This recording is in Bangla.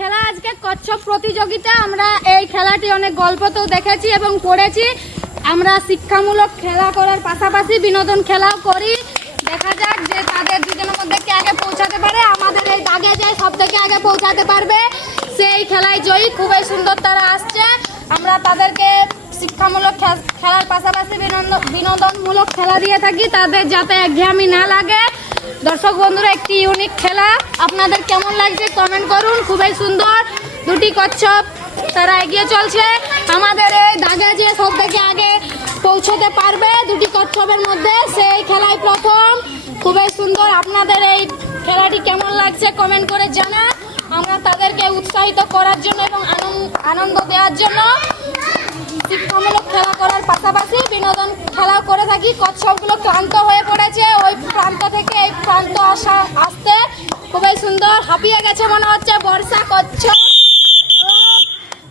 খেলা আজকে কচ্ছপ প্রতিযোগিতা। আমরা এই খেলাটি অনেক গল্পতেও দেখেছি এবং পড়েছি। আমরা শিক্ষামূলক খেলা করার পাশাপাশি বিনোদন খেলাও করি। দেখা যাক যে তাদের দুজনের মধ্যে কে আগে পৌঁছাতে পারে। আমাদের এই দাগে যে সব থেকে আগে পৌঁছাতে পারবে সেই খেলায় জয়ী। খুবই সুন্দর তারা আসছে। আমরা তাদেরকে শিক্ষামূলক খেলার পাশাপাশি বিনোদনমূলক খেলা দিয়ে থাকি, তাদের যাতে একঘেয়েমি না লাগে। দর্শক বন্ধুরা, একটি ইউনিক খেলা। আপনাদের কেমন লাগছে কমেন্ট করুন। খুবই সুন্দর দুটি কচ্ছপ তারা এগিয়ে চলছে। আমাদের এই দাগে যে সব থেকে আগে পৌঁছতে পারবে দুটি কচ্ছপের মধ্যে সেই খেলায় প্রথম। খুবই সুন্দর। আপনাদের এই খেলাটি কেমন লাগছে কমেন্ট করে জানান। আমরা তাদেরকে উৎসাহিত করার জন্য এবং আনন্দ দেওয়ার জন্য শিক্ষামূলক খেলা করার পাশাপাশি বিনোদন খেলাও করে থাকি। কচ্ছপগুলো ক্লান্ত হয়ে পড়েছে, ওই প্রান্ত থেকে এই প্রান্ত আসতে খুবই সুন্দর। হাঁপিয়ে গেছে মনে হচ্ছে বর্ষা কচ্ছপ।